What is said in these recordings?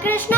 Krishna.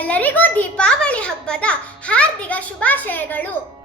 ಎಲ್ಲರಿಗೂ ದೀಪಾವಳಿ ಹಬ್ಬದ ಹಾರ್ದಿಕ ಶುಭಾಶಯಗಳು.